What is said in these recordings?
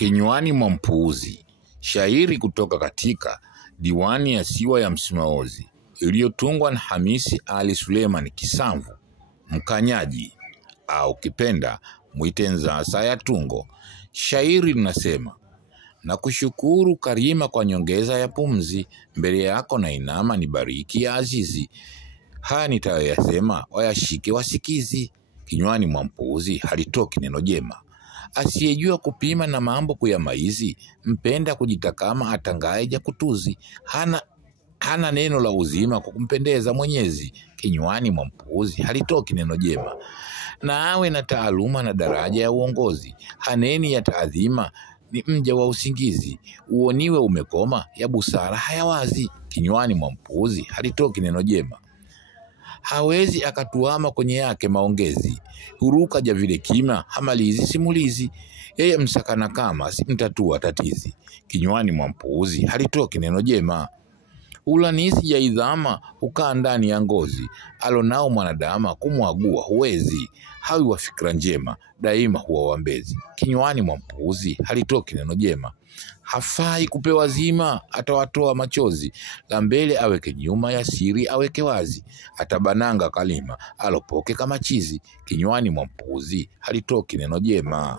Kinywani mwa mpuuzi. Shairi kutoka katika diwani ya Siwa ya Msimaozi iliyotungwa na Hamisi Ali Suleiman Kisamvu Mkanyaji, au kipenda mwite Nzasa ya Tungo. Shairi linasema: na kushukuru Karima kwa nyongeza ya pumzi, mbele yako na inama ni bariki ya azizi. Haya nitayoyasema wayashike wasikizi, kinywani mwa mpuuzi halitoki neno jema. Asiyejua kupima na mambo kuyamaizi, mpenda kujitakama atangaye jakutuzi. Hana neno la uzima kwa kumpendeza Mwenyezi, kinywani mwa mpuuzi halitoki neno jema. Na awe na taaluma na daraja ya uongozi, haneni ya taadhima ni mja wa usingizi. Uoniwe umekoma ya busara hayawazi, kinywani mwa mpuuzi halitoki neno jema. Hawezi akatuama kwenye yake maongezi, huruka javile kima hamalizi simulizi. Yeye msakana kama si mtatua tatizi, kinywani mwa mpuuzi halitoki neno jema. Ulanisi ya idhama hukaa ndani ya ngozi, alonao mwanadama kumwagua huwezi. Hawi wa fikra njema daima huwa wambezi, kinywani mwa mpuuzi halitoki neno jema. Hafai kupewa zima atawatoa machozi, la mbele aweke nyuma ya siri aweke wazi. Atabananga kalima alopoke kama chizi, kinywani mwa mpuuzi halitoki neno jema.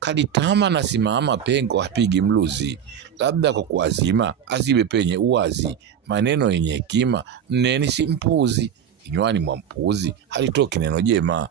Kaditama na simama pengo hapigi mluzi, labda kwa kuazima azibe penye uwazi. Maneno yenye hekima mneni si mpuuzi, kinywani mwa mpuuzi halitoki neno jema.